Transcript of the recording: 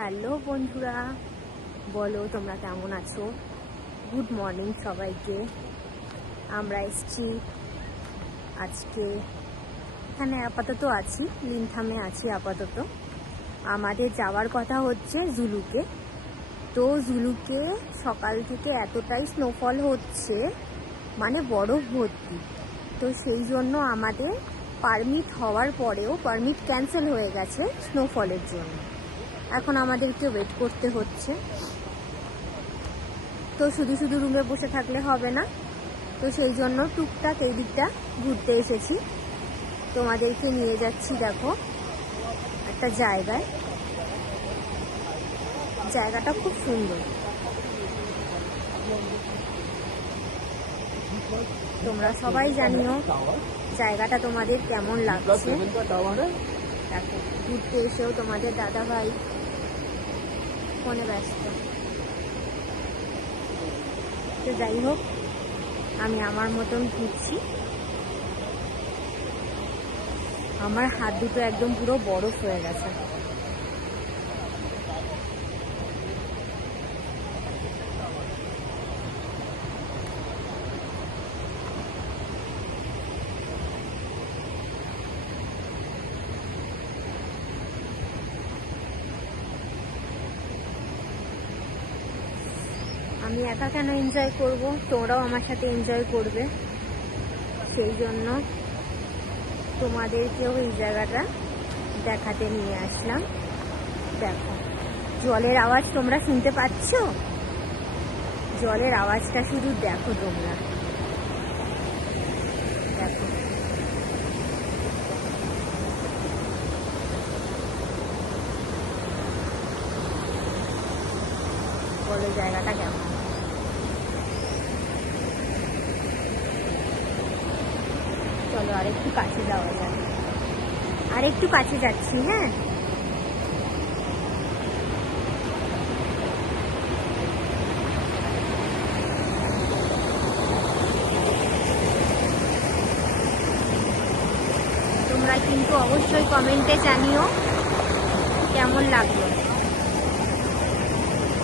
Hello বন্ধুরা, বলো তোমরা কেমন আছো? গুড মর্নিং সবাইকে। আমরা এসছি আজকে এখানে আপাতত আছি, লিনথামে আছি আপাতত। আমাদের যাওয়ার কথা হচ্ছে জুলুকে। তো জুলুকে সকাল থেকে এতটাই স্নোফল হচ্ছে, মানে বরফ ভর্তি। তো সেই জন্য আমাদের পারমিট হওয়ার পরেও পারমিট ক্যান্সেল হয়ে গেছে স্নোফলের জন্য। এখন আমাদেরকে ওয়েট করতে হচ্ছে। তো শুধু শুধু রুমে বসে থাকলে হবে না, তো সেই জন্য টুকটাক এই দিকটা ঘুরতে এসেছি। তোমাদেরকে নিয়ে যাচ্ছি দেখো একটা জায়গায়। জায়গাটা খুব সুন্দর, তোমরা সবাই জানিও জায়গাটা তোমাদের কেমন লাগছে। দেখো ঘুরতে এসেও তোমাদের দাদা ভাই ফোনে ব্যস্ত। তো যাই হোক, আমি আমার মতন ঘুরছি। আমার হাত দুটো একদম পুরো বরফ হয়ে গেছে। আমি একা কেন এনজয় করব, তোমরাও আমার সাথে এনজয় করবে। সেই জন্য তোমাদেরকেও এই জায়গাটা দেখাতে নিয়ে আসলাম। দেখো জলের আওয়াজ তোমরা শুনতে পাচ্ছ? জলের আওয়াজটা শুধু দেখো তোমরা, দেখো। বলো জায়গাটা কেমন? চলো আরেকটু কাছে যাওয়া যাক, আরেকটু কাছে যাচ্ছি। হ্যাঁ, তোমরা কিন্তু অবশ্যই কমেন্টে জানিও কেমন লাগলো।